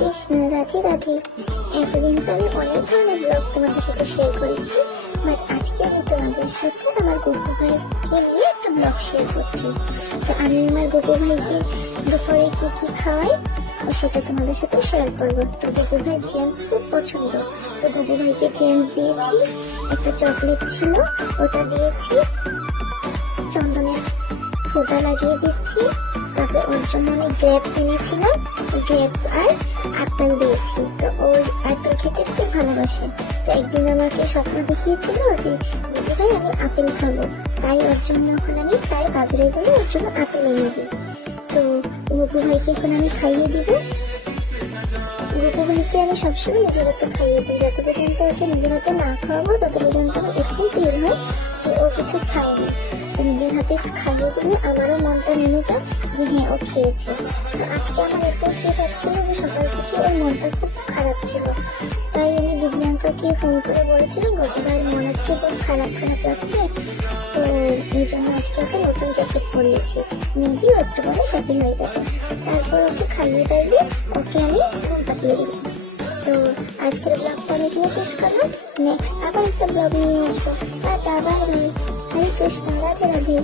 কৃষ্ণ, রাধে রাধে। এতদিন তো আমি অনেক ধরনের ব্লগ তোমাদের সাথে শেয়ার করেছি, বাট আজকে আমি তোমাদের সাথে আমার গুপু ভাইকে নিয়ে একটা ব্লগ শেয়ার করছি। তো আমি আমার গুপু ভাইকে দুপুরে কি কি খাওয়াই ও সেটা তোমাদের সাথে শেয়ার করবো। তো গুপু ভাই জেমস খুব পছন্দ, তো গুপু ভাইকে জেমস দিয়েছি, একটা চকলেট ছিল ওটা দিয়েছি, চন্দনের ফোঁটা লাগিয়ে দিচ্ছি। তারপরে ওর জন্য আমি গ্রেপস এনেছিলাম, গ্রেপস আর আপেল দিয়েছি। তো ওই আপেল খেতে খুব ভালোবাসে। তো একদিন আমাকে স্বপ্ন দেখিয়েছিল যে দিদি ভাই আমি আপেল খাবো, তাই ওর জন্য এখন আমি তাই বাজারে গেলে ওর জন্য আপেল এনে দিই। তো গুপু ভাইকে এখন আমি খাইয়ে দিব। গুপু ভাইকে আমি সবসময় নিজের হাতে খাইয়ে দিই, যত পর্যন্ত ওকে নিজের হাতে না খাওয়াবো তত পর্যন্ত আমার এরকম ফিল হয় যে ও কিছু খায়নি। নিজের হাতে খাইয়ে দিলে আমারও মনটা নেমে যায় যে হ্যাঁ ও খেয়েছে। তো আজকে আমার এরকম ফিল হচ্ছিল যে সকাল থেকে ওর মনটা খুব খারাপ ছিল, তাই আমি দিব্যাঙ্কাকে ফোন করে বলেছিলাম গুপু ভাইয়ের মন আজকে খুব খারাপ খারাপ লাগছে, তো এই জন্য আজকে ওকে নতুন জ্যাকেট পরিয়েছি, মেবি ও একটু পরে হ্যাপি হয়ে যাবে। তারপর ওকে খাইয়ে দাইয়ে ওকে আমি ঘুম পাঠিয়ে দিই। তো আজকের ব্লগটা আমি এখানে শেষ করলাম, নেক্সট আবার একটা ব্লগ নিয়ে আসবো। টাটা, বাই বাই, হরে কৃষ্ণ, রাধে রাধে।